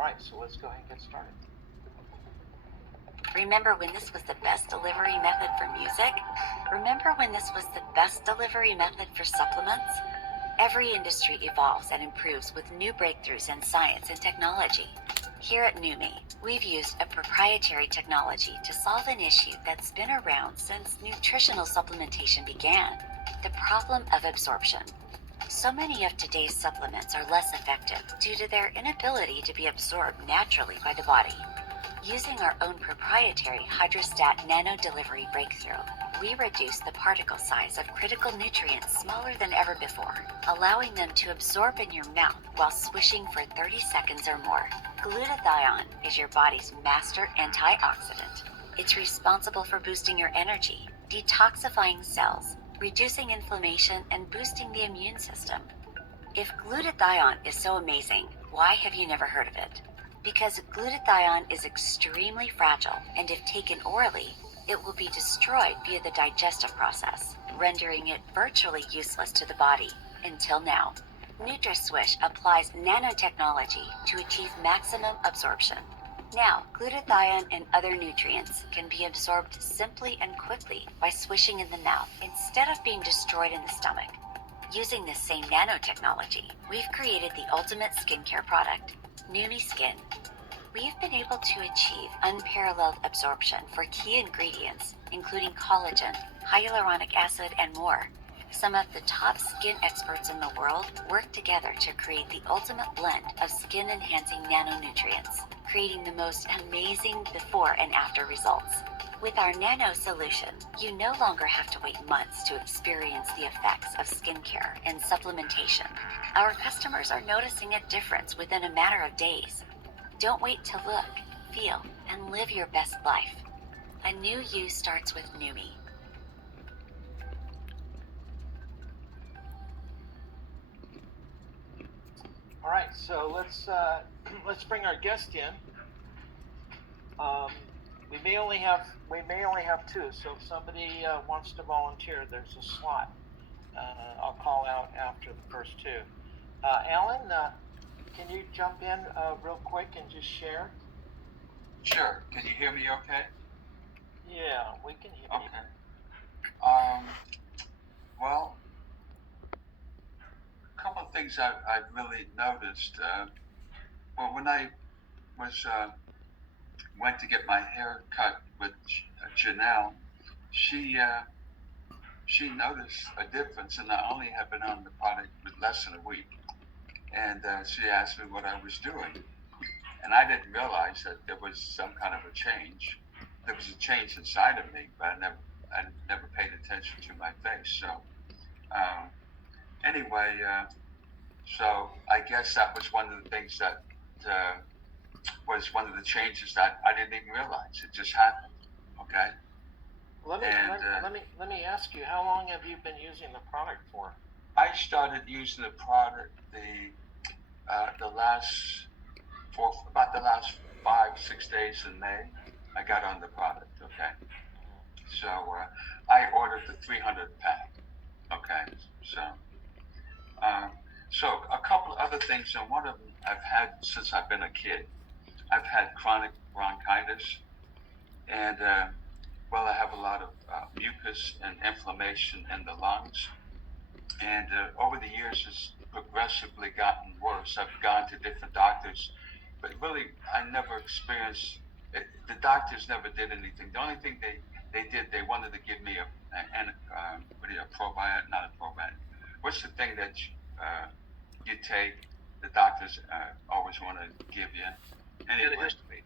All right, so let's go ahead and get started. Remember when this was the best delivery method for music? Remember when this was the best delivery method for supplements? Every industry evolves and improves with new breakthroughs in science and technology. Here at Numei, we've used a proprietary technology to solve an issue that's been around since nutritional supplementation began: the problem of absorption. So many of today's supplements are less effective due to their inability to be absorbed naturally by the body. Using our own proprietary hydrostat nano delivery breakthrough, we reduce the particle size of critical nutrients smaller than ever before, allowing them to absorb in your mouth while swishing for 30 seconds or more. Glutathione is your body's master antioxidant. It's responsible for boosting your energy, detoxifying cells, reducing inflammation, and boosting the immune system. If glutathione is so amazing, why have you never heard of it? Because glutathione is extremely fragile, and if taken orally, it will be destroyed via the digestive process, rendering it virtually useless to the body, until now. NutraSwish applies nanotechnology to achieve maximum absorption. Now, glutathione and other nutrients can be absorbed simply and quickly by swishing in the mouth instead of being destroyed in the stomach. Using this same nanotechnology, we've created the ultimate skincare product, Numei Skin. We've been able to achieve unparalleled absorption for key ingredients, including collagen, hyaluronic acid, and more. Some of the top skin experts in the world work together to create the ultimate blend of skin-enhancing nanonutrients, creating the most amazing before and after results. With our nano solution, you no longer have to wait months to experience the effects of skincare and supplementation. Our customers are noticing a difference within a matter of days. Don't wait to look, feel, and live your best life. A new you starts with Numei. All right, so let's bring our guest in. We may only have two, so if somebody wants to volunteer, there's a slot. I'll call out after the first two. Alan, can you jump in real quick and just share? Sure. Can you hear me okay? Yeah, we can hear you. Okay. Well, a couple of things I've really noticed. Well, when I was went to get my hair cut with Janelle, she noticed a difference, and I only have been on the product with less than a week. And she asked me what I was doing, and I didn't realize that there was some kind of a change. There was a change inside of me, but I never paid attention to my face. So anyway, so I guess that was one of the things that was one of the changes that I didn't even realize. It just happened. Okay. Let me ask you, how long have you been using the product for? I started using the product about the last 5-6 days in May. I got on the product. Okay. So I ordered the 300 pack. Okay. So a couple other things, and one of them I've had since I've been a kid. I've had chronic bronchitis, and well, I have a lot of mucus and inflammation in the lungs. And over the years, it's progressively gotten worse. I've gone to different doctors, but really, I never experienced it. The doctors never did anything. The only thing they did, they wanted to give me a probiotic, not a probiotic. What's the thing that you take? The doctors always want to give you. Anyway. Antihistamine.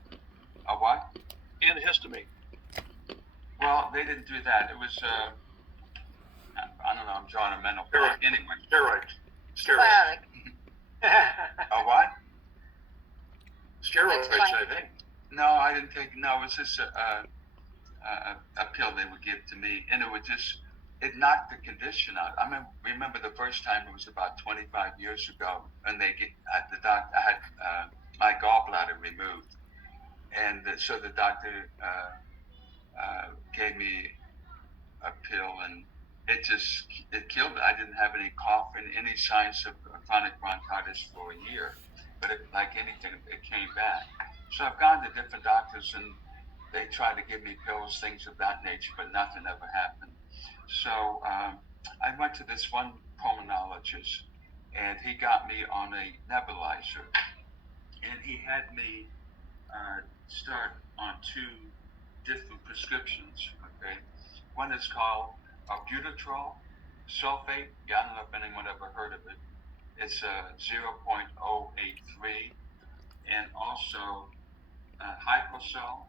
A what? Antihistamine. Well, they didn't do that. It was I don't know. I'm drawing a mental blank. Anyway. Steroids. A what? Steroids, I think. No, I didn't take. No, it was just a pill they would give to me, and it knocked the condition out. I remember the first time, it was about 25 years ago, and I had my gallbladder removed, and so the doctor gave me a pill, and it killed it. I didn't have any cough and any signs of chronic bronchitis for a year. but like anything, it came back. So I've gone to different doctors, and they try to give me pills, things of that nature, but nothing ever happened. So I went to this one pulmonologist, and he got me on a nebulizer, and he had me start on two different prescriptions. Okay, one is called albuterol sulfate. Yeah, I don't know if anyone ever heard of it. It's 0.083, and also hyposol.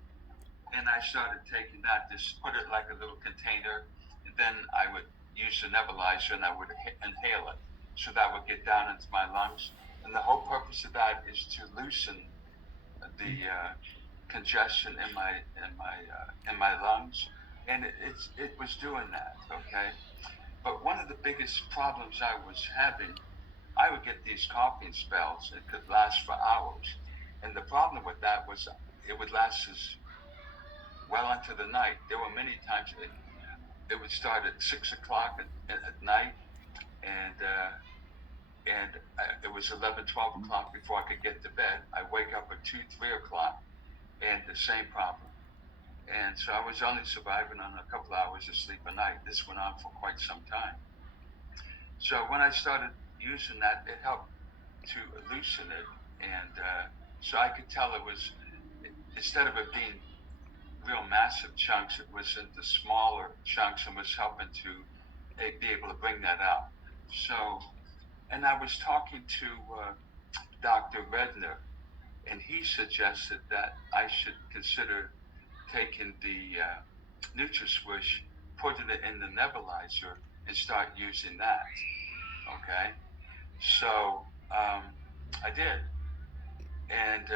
And I started taking that, just put it like a little container, and then I would use the nebulizer and I would inhale it, so that would get down into my lungs. And the whole purpose of that is to loosen the congestion in my lungs, and it was doing that. Okay, but one of the biggest problems I was having, I would get these coughing spells. It could last for hours, and the problem with that was it would last as well into the night. There were many times it would start at 6 o'clock at night, and it was 11, 12 o'clock before I could get to bed. I wake up at 2, 3 o'clock, and the same problem. And so I was only surviving on a couple hours of sleep a night. This went on for quite some time. So when I started using that, it helped to loosen it, and so I could tell it was, instead of it being real massive chunks, it was into smaller chunks, and was helping to be able to bring that out. So, and I was talking to Dr. Redner, and he suggested that I should consider taking the NutraSwish, putting it in the nebulizer, and start using that. Okay, so I did, and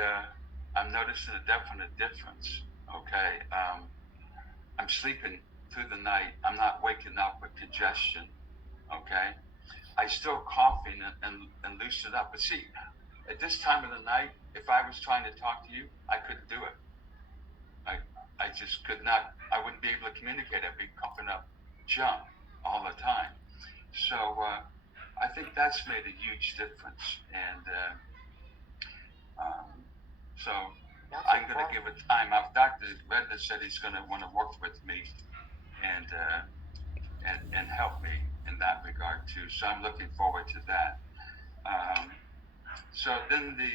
I'm noticing a definite difference. Okay, I'm sleeping through the night. I'm not waking up with congestion. Okay, I still coughing and loosen up. But see, at this time of the night, if I was trying to talk to you, I couldn't do it. I just could not. I wouldn't be able to communicate. I'd be coughing up junk all the time. So I think that's made a huge difference, and so I'm going to give it time. Dr. Redner said he's going to want to work with me and help me in that regard too. So I'm looking forward to that. So then the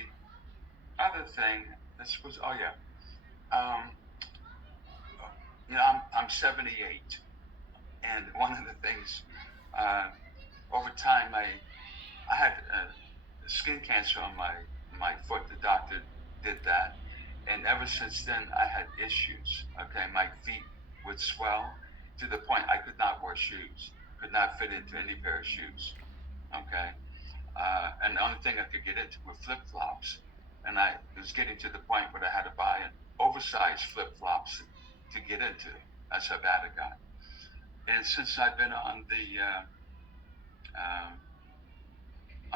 other thing, this was, oh yeah, I'm 78, and one of the things, over time, I had skin cancer on my foot. The doctor did that, and ever since then I had issues. Okay, my feet would swell to the point I could not wear shoes, could not fit into any pair of shoes. Okay, and the only thing I could get into were flip flops, and I was getting to the point where I had to buy an oversized flip flops to get into. That's how bad it got. And since I've been on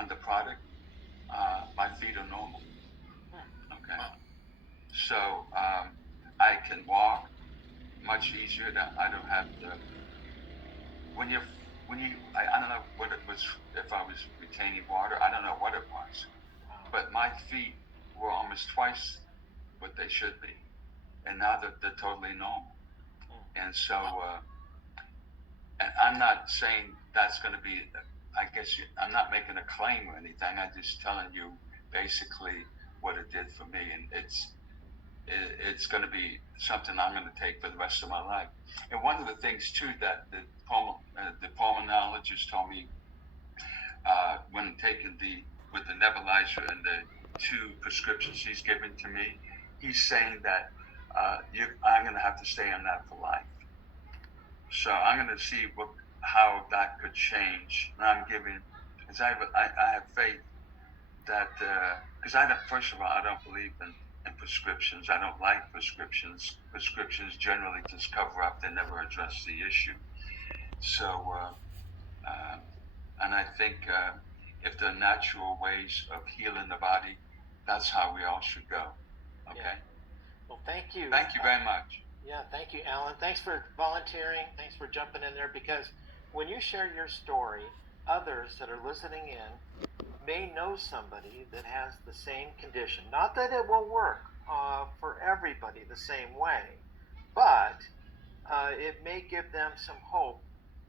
the product, my feet are normal. Okay, so I can walk much easier. I don't have to. When you, I don't know what it was. If I was retaining water, I don't know what it was, but my feet were almost twice what they should be, and now they're totally normal. And so, and I'm not saying that's going to be. I guess I'm not making a claim or anything. I'm just telling you basically what it did for me, and it's going to be something I'm going to take for the rest of my life. And one of the things too that the pulmonologist told me when taking with the nebulizer and the 2 prescriptions he's given to me, he's saying that I'm going to have to stay on that for life. So I'm going to see how that could change. And I'm giving, because I have faith that, because first of all, I don't believe in prescriptions. I don't like prescriptions. Prescriptions generally just cover up, they never address the issue. So, and I think if there are natural ways of healing the body, that's how we all should go. Okay? Yeah. Well, thank you. Thank you very much. Yeah, thank you, Alan. Thanks for volunteering. Thanks for jumping in there, because when you share your story, others that are listening in may know somebody that has the same condition. Not that it will work for everybody the same way, but it may give them some hope,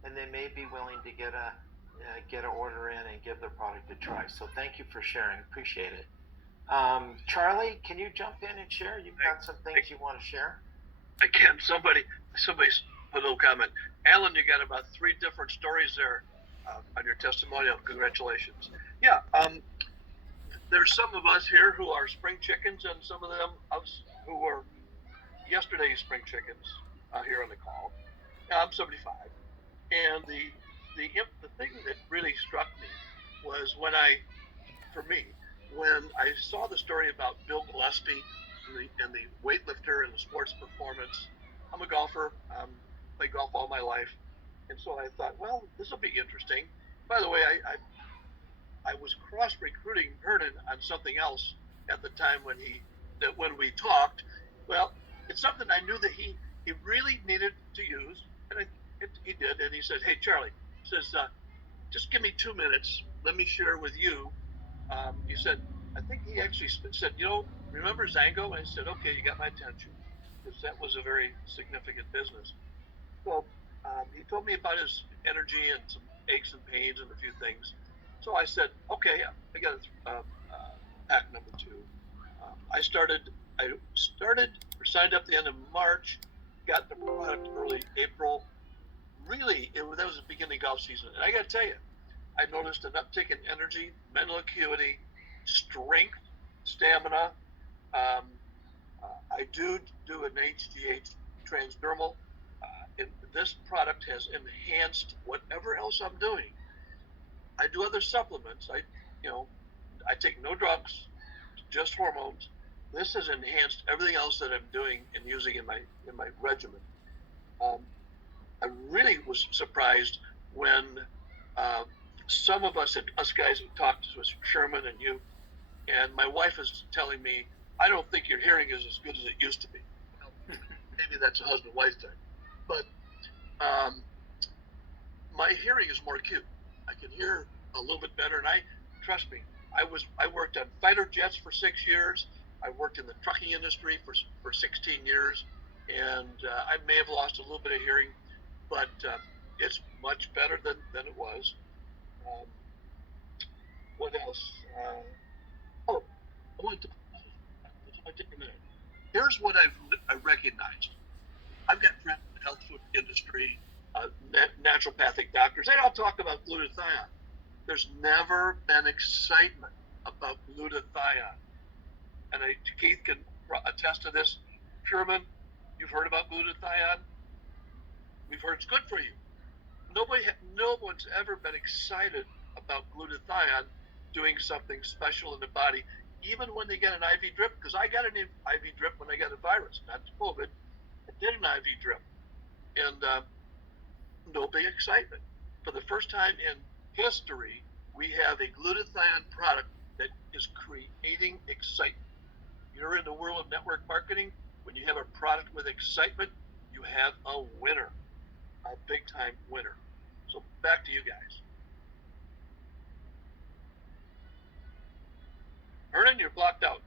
and they may be willing to get an order in and give their product a try. So thank you for sharing. Appreciate it. Charlie, can you jump in and share? You've got some things you want to share. I can. Somebody's put a little comment. Alan, you got about 3 different stories there on your testimonial. Congratulations. Yeah. There's some of us here who are spring chickens, and some of them us who were yesterday's spring chickens here on the call. I'm 75, and the thing that really struck me was when I saw the story about Bill Gillespie and the weightlifter and the sports performance. I'm a golfer. Played golf all my life, and so I thought, well, this will be interesting. By the way, I was cross recruiting Hernan on something else at the time when we talked. Well, it's something I knew that he really needed to use, and he did. And he said, "Hey, Charlie," says, "just give me 2 minutes. Let me share with you." He said, I think he actually said, remember Zango? And I said, okay, you got my attention, because that was a very significant business. So he told me about his energy and some aches and pains and a few things. So I said, okay, I got pack number 2. I signed up the end of March, got the product early April. Really, that was the beginning of golf season. And I got to tell you, I noticed an uptick in energy, mental acuity, strength, stamina. I do an HGH transdermal. And this product has enhanced whatever else I'm doing. I do other supplements. I take no drugs, just hormones. This has enhanced everything else that I'm doing and using in my regimen. I really was surprised when some of us guys who talked to us, Sherman and you, and my wife is telling me, I don't think your hearing is as good as it used to be. Well, maybe that's a husband-wife thing, but my hearing is more acute. I can hear a little bit better, and trust me, I worked on fighter jets for 6 years. I worked in the trucking industry for 16 years, and I may have lost a little bit of hearing, but it's much better than it was. What else? I want to take a minute. Here's what I recognized. I've got friends in the health food industry, naturopathic doctors. They all talk about glutathione. There's never been excitement about glutathione. And Keith can attest to this. Sherman, you've heard about glutathione. We've heard it's good for you. No one's ever been excited about glutathione doing something special in the body, even when they get an IV drip, because I got an IV drip when I got a virus, not COVID. I did an IV drip, and no big excitement. For the first time in history, we have a glutathione product that is creating excitement. You're in the world of network marketing. When you have a product with excitement, you have a winner, a big-time winner. So back to you guys. Hernan, you're blocked out.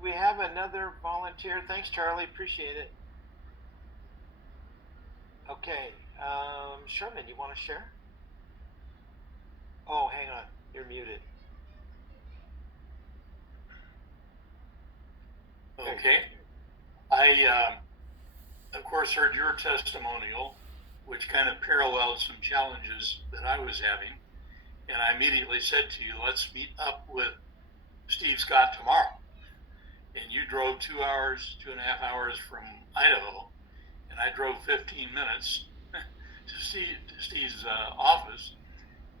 We have another volunteer. Thanks, Charlie. Appreciate it. Okay. Sherman, you want to share? Oh, hang on. You're muted. Okay. I, of course, heard your testimonial, which kind of paralleled some challenges that I was having. And I immediately said to you, let's meet up with Steve Scott tomorrow. And you drove 2.5 hours from Idaho, and I drove 15 minutes to Steve's office,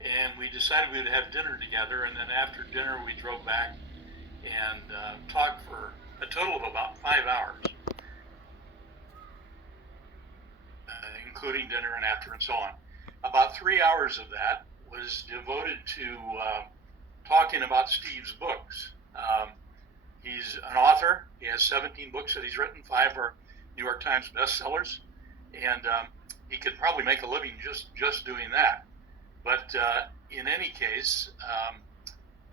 and we decided we would have dinner together. And then after dinner, we drove back and talked for a total of about 5 hours, including dinner and after and so on. About 3 hours of that was devoted to talking about Steve's books. He's an author. He has 17 books that he's written. 5 are New York Times bestsellers, and he could probably make a living just doing that. But in any case,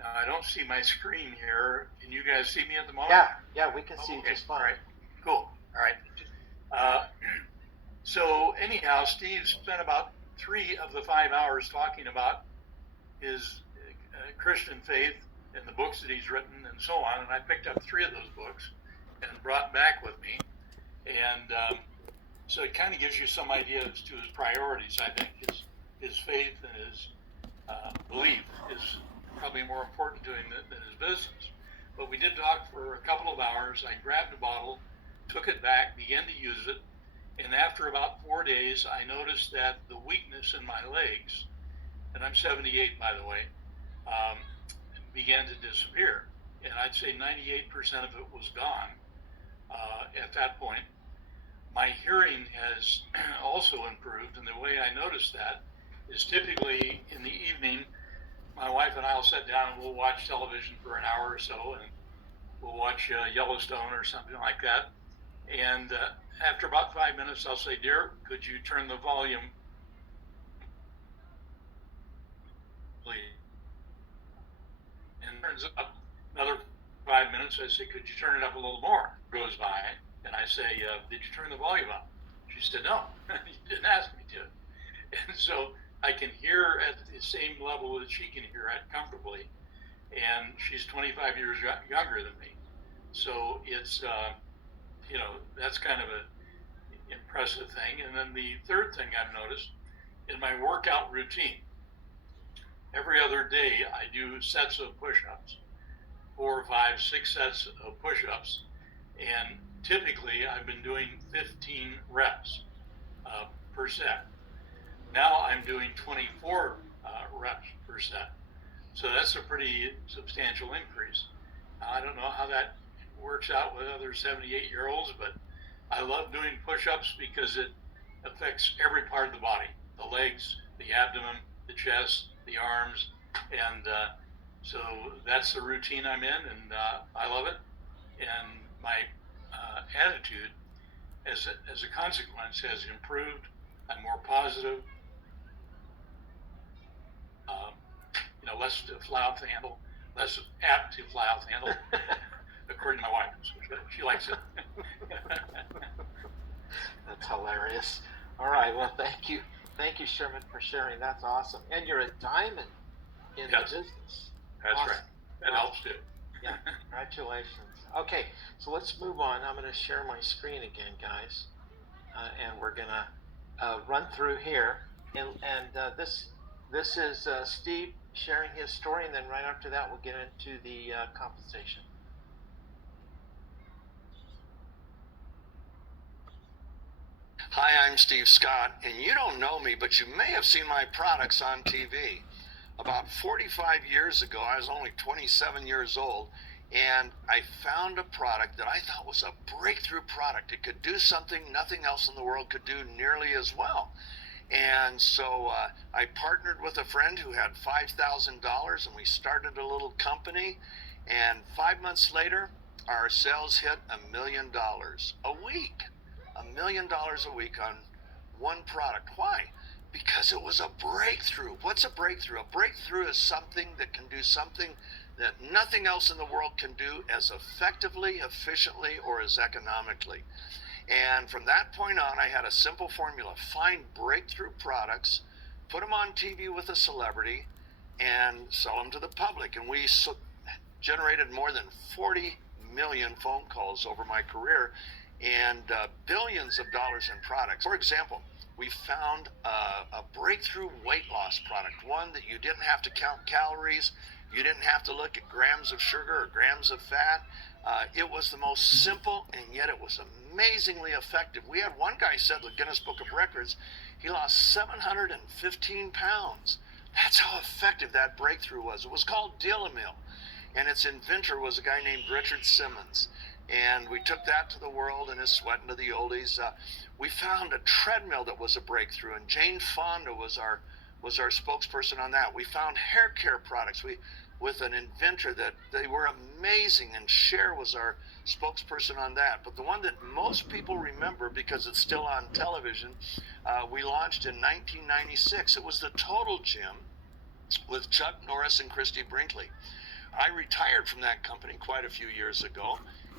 Now, I don't see my screen here. Can you guys see me at the moment? Yeah, we can see you Okay, just fine. all right, cool. All right. So anyhow, Steve spent about 3 of the 5 hours talking about his Christian faith and the books that he's written and so on. And I picked up 3 of those books and brought back with me. And so it kind of gives you some idea as to his priorities. I think his faith and his belief is probably more important to him than his business. But we did talk for a couple of hours. I grabbed a bottle, took it back, began to use it. And after about 4 days, I noticed that the weakness in my legs, and I'm 78 by the way, began to disappear. And I'd say 98% of it was gone at that point. My hearing has also improved, and the way I noticed that is typically in the evening, my wife and I will sit down and we'll watch television for an hour or so, and we'll watch Yellowstone or something like that. And after about 5 minutes, I'll say, "Dear, could you turn the volume, please?" And it turns up. Another 5 minutes, I say, "Could you turn it up a little more?" Goes by, and I say, "Did you turn the volume up?" She said, "No, you didn't ask me to." And so I can hear at the same level that she can hear at comfortably, and she's 25 years younger than me. So it's, that's kind of a impressive thing. And then the third thing I've noticed in my workout routine, every other day I do sets of push-ups, 4, 5, 6 sets of push-ups, and typically I've been doing 15 reps per set. Now I'm doing 24 reps per set. So that's a pretty substantial increase. I don't know how that works out with other 78-year-olds, but I love doing push-ups because it affects every part of the body: the legs, the abdomen, the chest, the arms, and so that's the routine I'm in, and I love it. And my attitude, as a consequence, has improved. I'm more positive. Less to fly off the handle, less apt to fly off the handle, according to my wife. She likes it. That's hilarious. All right, well, thank you, Sherman, for sharing. That's awesome. And you're a diamond in the business. That's awesome. Right. That helps too. Yeah, congratulations. Okay, so let's move on. I'm going to share my screen again, guys, and we're going to run through here. And this is Steve sharing his story, and then right after that, we'll get into the compensation. Hi, I'm Steve Scott, and you don't know me, but you may have seen my products on TV. About 45 years ago, I was only 27 years old, and I found a product that I thought was a breakthrough product. It could do something nothing else in the world could do nearly as well. And so I partnered with a friend who had $5,000, and we started a little company. And 5 months later, our sales hit $1 million a week. $1 million a week on one product. Why? Because it was a breakthrough. What's a breakthrough? A breakthrough is something that can do something that nothing else in the world can do as effectively, efficiently, or as economically. And from that point on, I had a simple formula: find breakthrough products, put them on TV with a celebrity, and sell them to the public. And we generated more than 40 million phone calls over my career, and billions of dollars in products. For example, we found a breakthrough weight loss product, one that you didn't have to count calories, you didn't have to look at grams of sugar or grams of fat. It was the most simple, and yet it was amazingly effective. We had one guy said, the Guinness Book of Records, he lost 715 pounds. That's how effective that breakthrough was. It was called Deal-A-Meal, and its inventor was a guy named Richard Simmons. And we took that to the world and is sweating to the oldies. We found a treadmill that was a breakthrough, and Jane Fonda was our spokesperson on that. We found hair care products with an inventor that they were amazing, and Cher was our spokesperson on that. But the one that most people remember, because it's still on television, we launched in 1996. It was the Total Gym with Chuck Norris and Christy Brinkley. I retired from that company quite a few years ago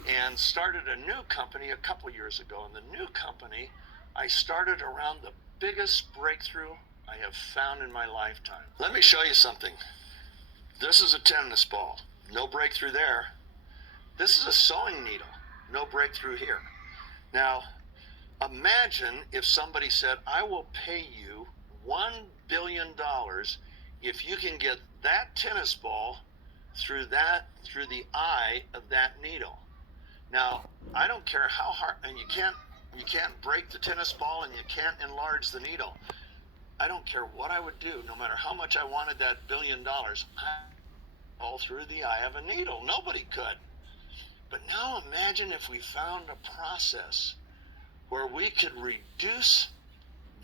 and started a new company a couple years ago. And the new company I started around the biggest breakthrough I have found in my lifetime. Let me show you something. This is a tennis ball. No breakthrough there. This is a sewing needle. No breakthrough here. Now, imagine if somebody said, I will pay you $1 billion if you can get that tennis ball through the eye of that needle. Now, I don't care how hard, and you can't break the tennis ball and you can't enlarge the needle. I don't care what I would do, no matter how much I wanted that $1 billion, all through the eye of a needle. Nobody could. But now imagine if we found a process where we could reduce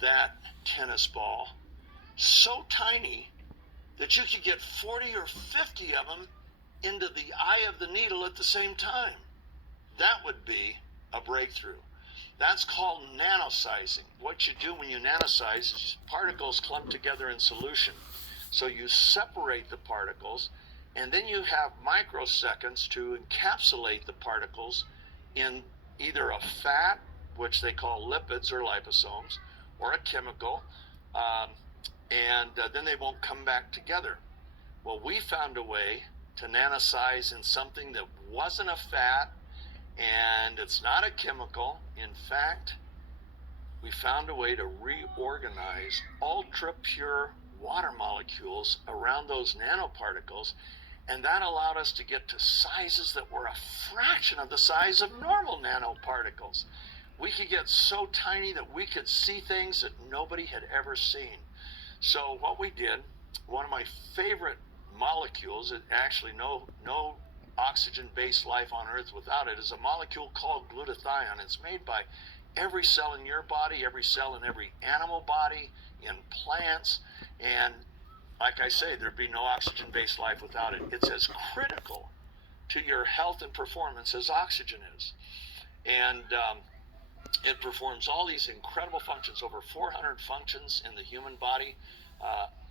that tennis ball so tiny that you could get 40 or 50 of them into the eye of the needle at the same time. That would be a breakthrough. That's called nano sizing. What you do when you nano size is particles clump together in solution. So you separate the particles, and then you have microseconds to encapsulate the particles in either a fat, which they call lipids or liposomes, or a chemical, and then they won't come back together. Well, we found a way to nanosize in something that wasn't a fat, and it's not a chemical. In fact, we found a way to reorganize ultra pure water molecules around those nanoparticles, and that allowed us to get to sizes that were a fraction of the size of normal nanoparticles. We could get so tiny that we could see things that nobody had ever seen. So what we did, one of my favorite molecules, actually no oxygen-based life on Earth without it, is a molecule called glutathione. It's made by every cell in your body, every cell in every animal body, in plants, and like I say, there'd be no oxygen-based life without it. It's as critical to your health and performance as oxygen is. And it performs all these incredible functions, over 400 functions in the human body.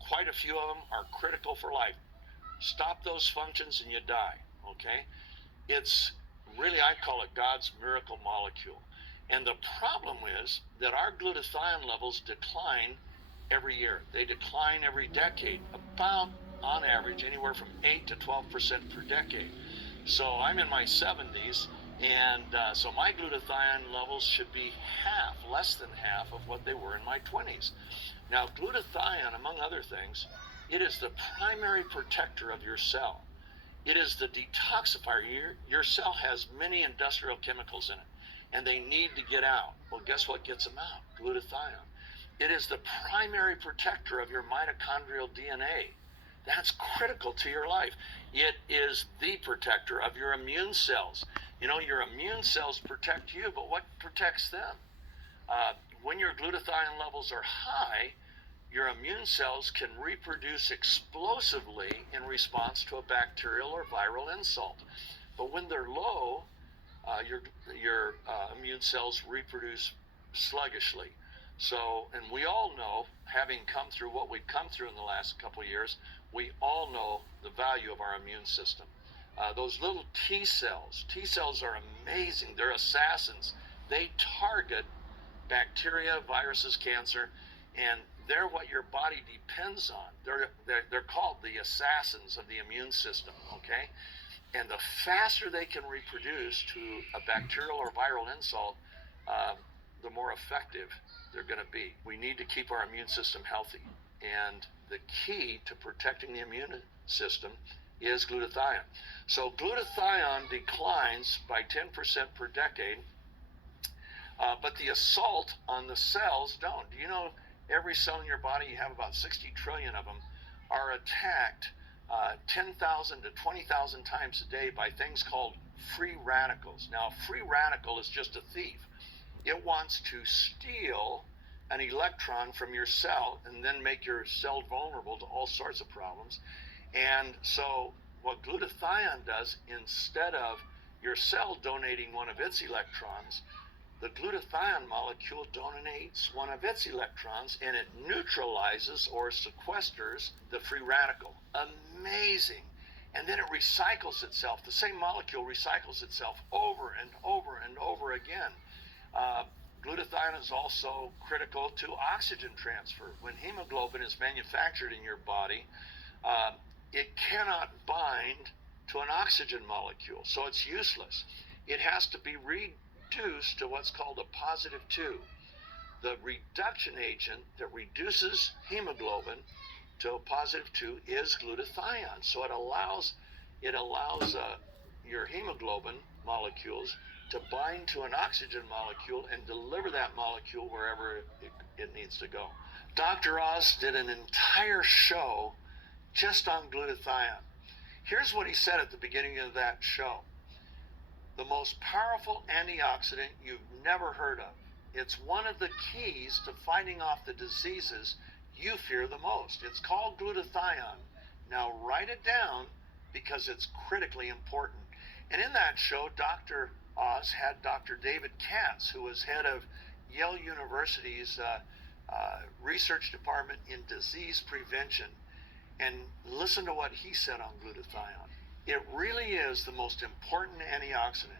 Quite a few of them are critical for life. Stop those functions and you die, okay? It's really, I call it God's miracle molecule. And the problem is that our glutathione levels decline every year. They decline every decade, about, on average, anywhere from 8 to 12% per decade. So I'm in my 70s, and so my glutathione levels should be half, less than half of what they were in my 20s. Now, glutathione, among other things, it is the primary protector of your cell. It is the detoxifier. Your cell has many industrial chemicals in it, and they need to get out. Well, guess what gets them out? Glutathione. It is the primary protector of your mitochondrial DNA. That's critical to your life. It is the protector of your immune cells. You know, your immune cells protect you, but what protects them? When your glutathione levels are high, your immune cells can reproduce explosively in response to a bacterial or viral insult. But when they're low, your immune cells reproduce sluggishly. So, and we all know, having come through what we've come through in the last couple of years, we all know the value of our immune system. Those little T cells are amazing. They're assassins. They target bacteria, viruses, cancer, and they're what your body depends on. They're called the assassins of the immune system, okay? And the faster they can reproduce to a bacterial or viral insult, the more effective they're going to be. We need to keep our immune system healthy. And the key to protecting the immune system is glutathione. So glutathione declines by 10% per decade, but the assault on the cells don't. Do you know every cell in your body, you have about 60 trillion of them, are attacked 10,000 to 20,000 times a day by things called free radicals. Now, a free radical is just a thief. It wants to steal an electron from your cell and then make your cell vulnerable to all sorts of problems. And so what glutathione does, instead of your cell donating one of its electrons, the glutathione molecule donates one of its electrons, and it neutralizes or sequesters the free radical. Amazing. and then it recycles itself. The same molecule recycles itself over and over and over again. Glutathione is also critical to oxygen transfer. When hemoglobin is manufactured in your body, it cannot bind to an oxygen molecule, so it's useless. It has to be reduced to what's called a positive 2. The reduction agent that reduces hemoglobin to a positive 2 is glutathione. So it allows your hemoglobin molecules to bind to an oxygen molecule and deliver that molecule wherever it needs to go. Dr. Oz did an entire show just on glutathione. Here's what he said at the beginning of that show. The most powerful antioxidant you've never heard of. It's one of the keys to fighting off the diseases you fear the most. It's called glutathione. Now write it down because it's critically important. And in that show, Dr. Oz had Dr. David Katz, who was head of Yale University's research department in disease prevention. And listen to what he said on glutathione. It really is the most important antioxidant.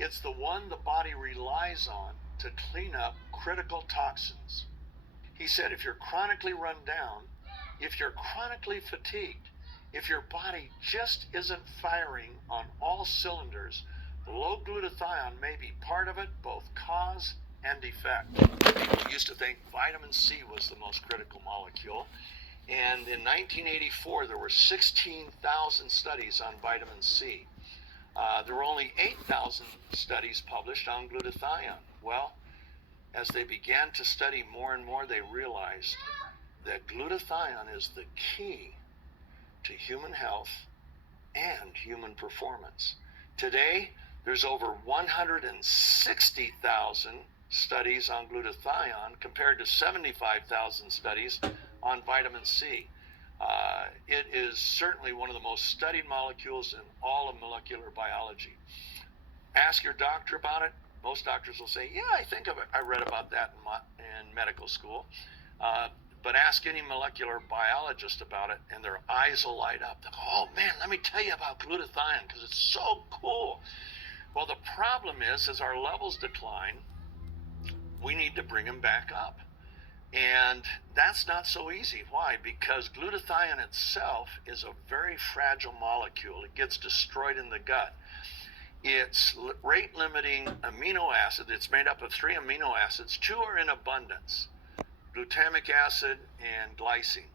It's the one the body relies on to clean up critical toxins. He said if you're chronically run down, if you're chronically fatigued, if your body just isn't firing on all cylinders, low glutathione may be part of it, both cause and effect. People used to think vitamin C was the most critical molecule. And in 1984, there were 16,000 studies on vitamin C. There were only 8,000 studies published on glutathione. Well, as they began to study more and more, they realized that glutathione is the key to human health and human performance. Today, there's over 160,000 studies on glutathione compared to 75,000 studies on vitamin C. It is certainly one of the most studied molecules in all of molecular biology. Ask your doctor about it. Most doctors will say, yeah, I think I read about that in medical school. But ask any molecular biologist about it, and their eyes will light up. They'll go, oh man, let me tell you about glutathione because it's so cool. Well, the problem is, as our levels decline, we need to bring them back up. And that's not so easy. Why? Because glutathione itself is a very fragile molecule. It gets destroyed in the gut. It's rate-limiting amino acid. It's made up of 3 amino acids. 2 are in abundance, glutamic acid and glycine.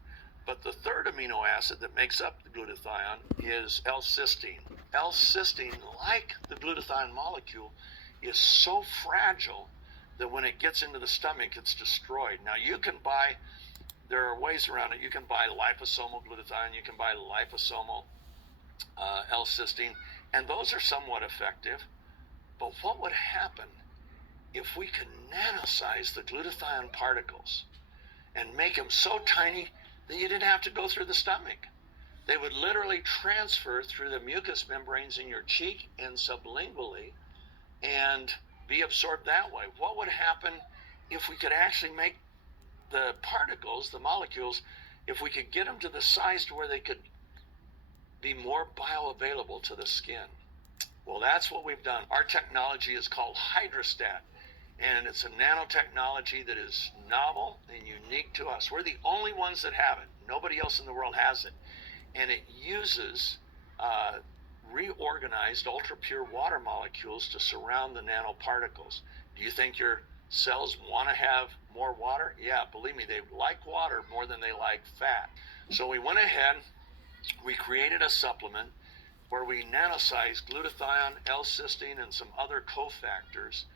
But the third amino acid that makes up the glutathione is L-cysteine. L-cysteine, like the glutathione molecule, is so fragile that when it gets into the stomach, it's destroyed. Now, there are ways around it. You can buy liposomal glutathione. You can buy liposomal L-cysteine, and those are somewhat effective. But what would happen if we could nanosize the glutathione particles and make them so tiny that you didn't have to go through the stomach? They would literally transfer through the mucous membranes in your cheek and sublingually and be absorbed that way. What would happen if we could actually make the particles, the molecules, if we could get them to the size to where they could be more bioavailable to the skin? Well, that's what we've done. Our technology is called hydrostat, and it's a nanotechnology that is novel and unique to us. We're the only ones that have it. Nobody else in the world has it. And it uses reorganized ultra-pure water molecules to surround the nanoparticles. Do you think your cells want to have more water? Yeah, believe me, they like water more than they like fat. So we went ahead, we created a supplement where we nanosized glutathione, L-cysteine, and some other cofactors,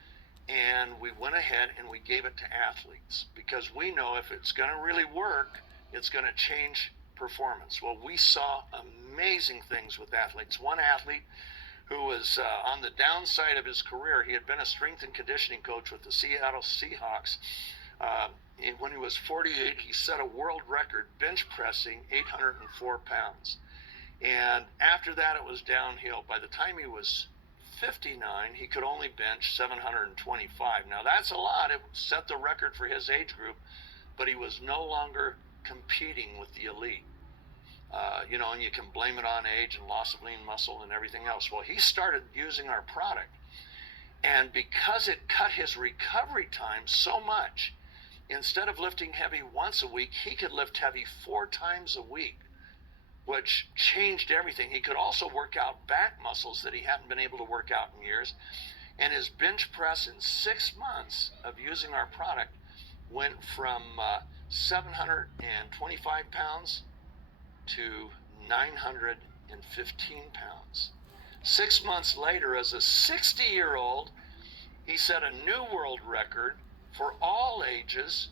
and we went ahead and we gave it to athletes because we know if it's going to really work, it's going to change performance. Well, we saw amazing things with athletes. One athlete who was on the downside of his career, he had been a strength and conditioning coach with the Seattle Seahawks. When he was 48, he set a world record bench pressing 804 pounds. And after that, it was downhill. By the time he was 59, he could only bench 725. Now, that's a lot. It set the record for his age group, but he was no longer competing with the elite. and you can blame it on age and loss of lean muscle and everything else. Well, he started using our product, and because it cut his recovery time so much, instead of lifting heavy once a week, he could lift heavy 4 times a week, which changed everything. He could also work out back muscles that he hadn't been able to work out in years. And his bench press in 6 months of using our product went from 725 pounds to 915 pounds. 6 months later, as a 60-year-old, he set a new world record for all ages,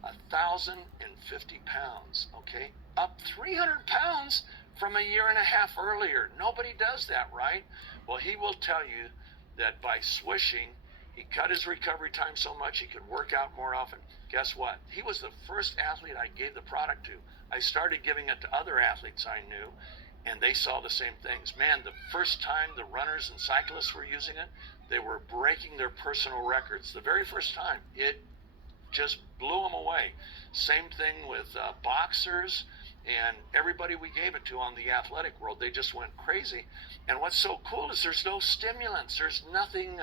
1,050 pounds, okay? Up 300 pounds from a year and a half earlier. Nobody does that, right? Well, he will tell you that by swishing, he cut his recovery time so much he could work out more often. Guess what? He was the first athlete I gave the product to. I started giving it to other athletes I knew, and they saw the same things. Man, the first time the runners and cyclists were using it, they were breaking their personal records. The very first time, it just blew them away. Same thing with boxers and everybody we gave it to on the athletic world. They just went crazy. And what's so cool is there's no stimulants. There's nothing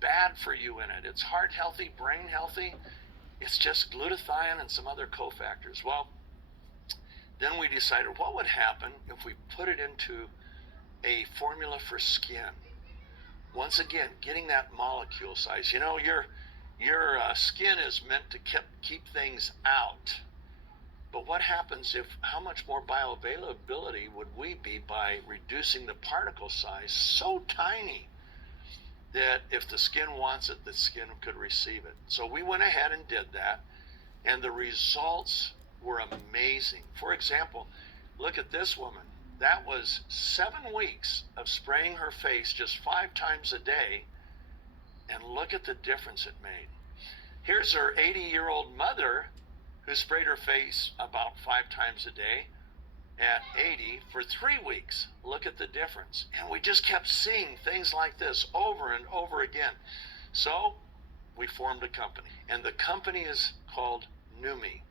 bad for you in it. It's heart healthy, brain healthy. It's just glutathione and some other cofactors. Well, then we decided what would happen if we put it into a formula for skin. Once again, getting that molecule size. Your skin is meant to keep things out. But what happens how much more bioavailability would we be by reducing the particle size so tiny that if the skin wants it, the skin could receive it? So we went ahead and did that, and the results were amazing. For example, look at this woman. That was 7 weeks of spraying her face just 5 times a day, and look at the difference it made. Here's her 80-year-old mother who sprayed her face about 5 times a day at 80 for 3 weeks. Look at the difference. And we just kept seeing things like this over and over again. So we formed a company, and the company is called Numei.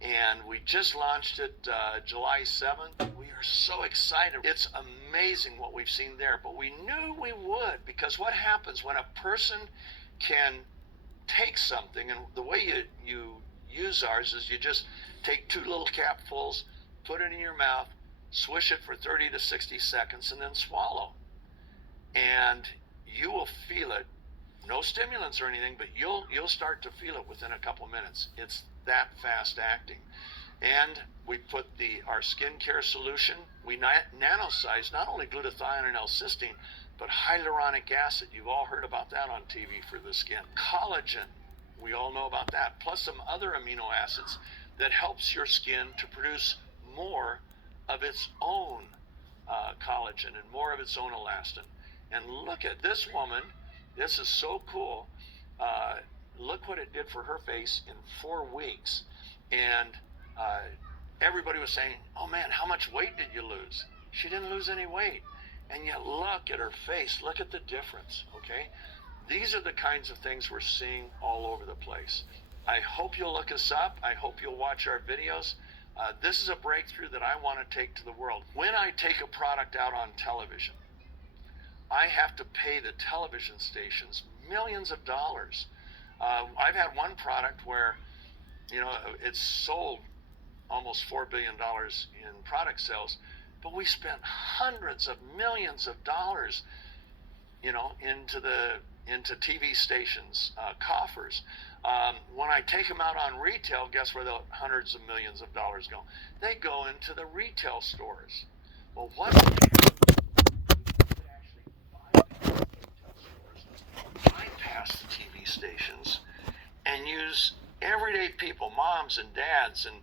And we just launched it July 7th. We are so excited. It's amazing what we've seen there, but we knew we would, because what happens when a person can take something, and the way you use ours is you just take 2 little capfuls, put it in your mouth, swish it for 30 to 60 seconds, and then swallow. And you will feel it. No stimulants or anything, but you'll start to feel it within a couple minutes. It's that fast acting. And we put our skincare solution. We nano size not only glutathione and L-cysteine, but hyaluronic acid. You've all heard about that on TV for the skin. Collagen, we all know about that. Plus some other amino acids that helps your skin to produce more of its own collagen and more of its own elastin. And look at this woman. This is so cool. Look what it did for her face in 4 weeks. And everybody was saying, oh man, how much weight did you lose? She didn't lose any weight. And yet look at her face. Look at the difference, okay? These are the kinds of things we're seeing all over the place. I hope you'll look us up. I hope you'll watch our videos. This is a breakthrough that I want to take to the world. When I take a product out on television, I have to pay the television stations millions of dollars. I've had one product where, it's sold almost $4 billion in product sales, but we spent hundreds of millions of dollars, into TV stations, coffers. When I take them out on retail, guess where the hundreds of millions of dollars go? They go into the retail stores. Well, what if we could actually bypass the retail stores, bypass the TV stations, and use everyday people, moms and dads, and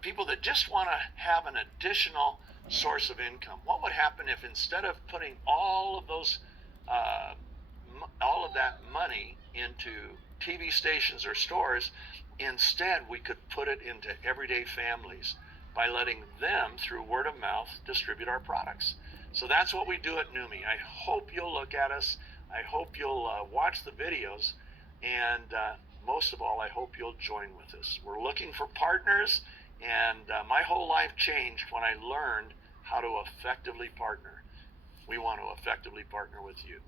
people that just want to have an additional source of income? What would happen if instead of putting all of that money into TV stations or stores, instead we could put it into everyday families by letting them, through word of mouth, distribute our products? So that's what we do at Numei. I hope you'll look at us. I hope you'll watch the videos, and most of all, I hope you'll join with us. We're looking for partners And my whole life changed when I learned how to effectively partner. We want to effectively partner with you.